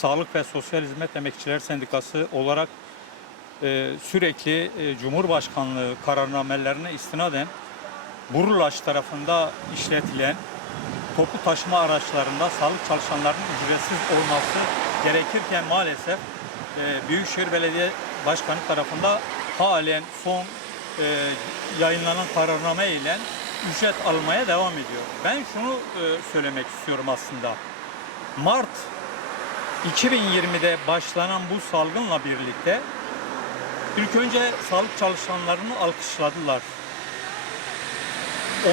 Sağlık ve Sosyal Hizmet Emekçiler Sendikası olarak e, sürekli e, Cumhurbaşkanlığı kararnamelerine istinaden Burulaş tarafında işletilen toplu taşıma araçlarında sağlık çalışanlarının ücretsiz olması gerekirken maalesef e, Büyükşehir Belediye Başkanı tarafında halen son e, yayınlanan kararname ile ücret almaya devam ediyor. Ben şunu e, söylemek istiyorum aslında. Mart 2020'de başlanan bu salgınla birlikte ilk önce sağlık çalışanlarını alkışladılar.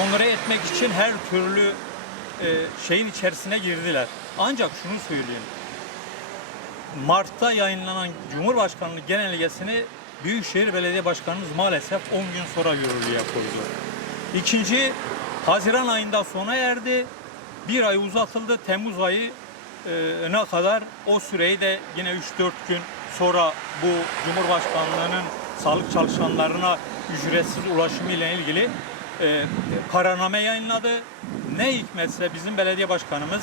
Onları etmek için her türlü e, şeyin içerisine girdiler. Ancak şunu söyleyeyim. Mart'ta yayınlanan Cumhurbaşkanlığı genelgesini Büyükşehir Belediye Başkanımız maalesef 10 gün sonra yürürlüğe koydu. İkinci, Haziran ayında sona erdi. Bir ay uzatıldı. Temmuz ayı ne kadar o süreyi de yine 3-4 gün sonra bu Cumhurbaşkanlığının sağlık çalışanlarına ücretsiz ulaşımı ile ilgili e, kararname yayınladı. Ne hikmetse bizim belediye başkanımız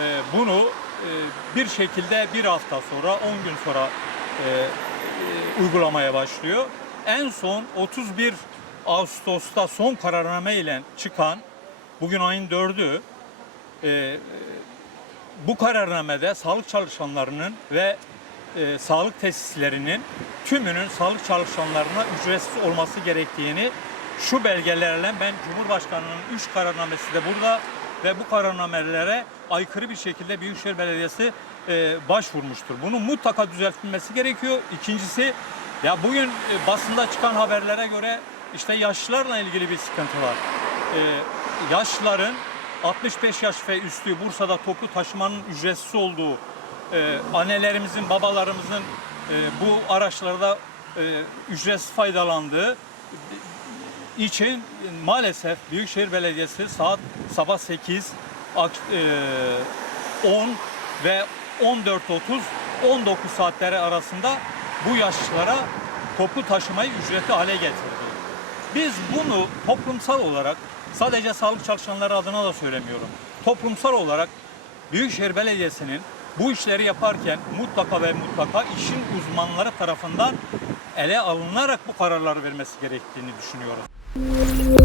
e, bunu e, bir şekilde bir hafta sonra 10 gün sonra e, e, uygulamaya başlıyor. En son 31 Ağustos'ta son kararname ile çıkan bugün ayın 4'ü e, bu kararnamede sağlık çalışanlarının ve e, sağlık tesislerinin tümünün sağlık çalışanlarına ücretsiz olması gerektiğini şu belgelerle ben Cumhurbaşkanı'nın 3 kararnamesi de burada ve bu kararnamelere aykırı bir şekilde Büyükşehir Belediyesi e, başvurmuştur. Bunun mutlaka düzeltilmesi gerekiyor. İkincisi ya bugün e, basında çıkan haberlere göre işte yaşlılarla ilgili bir sıkıntı var. E, yaşlıların 65 yaş ve üstü Bursa'da toplu taşımanın ücretsiz olduğu, e, annelerimizin, babalarımızın e, bu araçlarda e, ücretsiz faydalandığı için maalesef Büyükşehir Belediyesi saat sabah 8, ak- e, 10 ve 14.30 19 saatleri arasında bu yaşlılara toplu taşımayı ücretli hale getirdi. Biz bunu toplumsal olarak sadece sağlık çalışanları adına da söylemiyorum. Toplumsal olarak Büyükşehir Belediyesi'nin bu işleri yaparken mutlaka ve mutlaka işin uzmanları tarafından ele alınarak bu kararları vermesi gerektiğini düşünüyorum.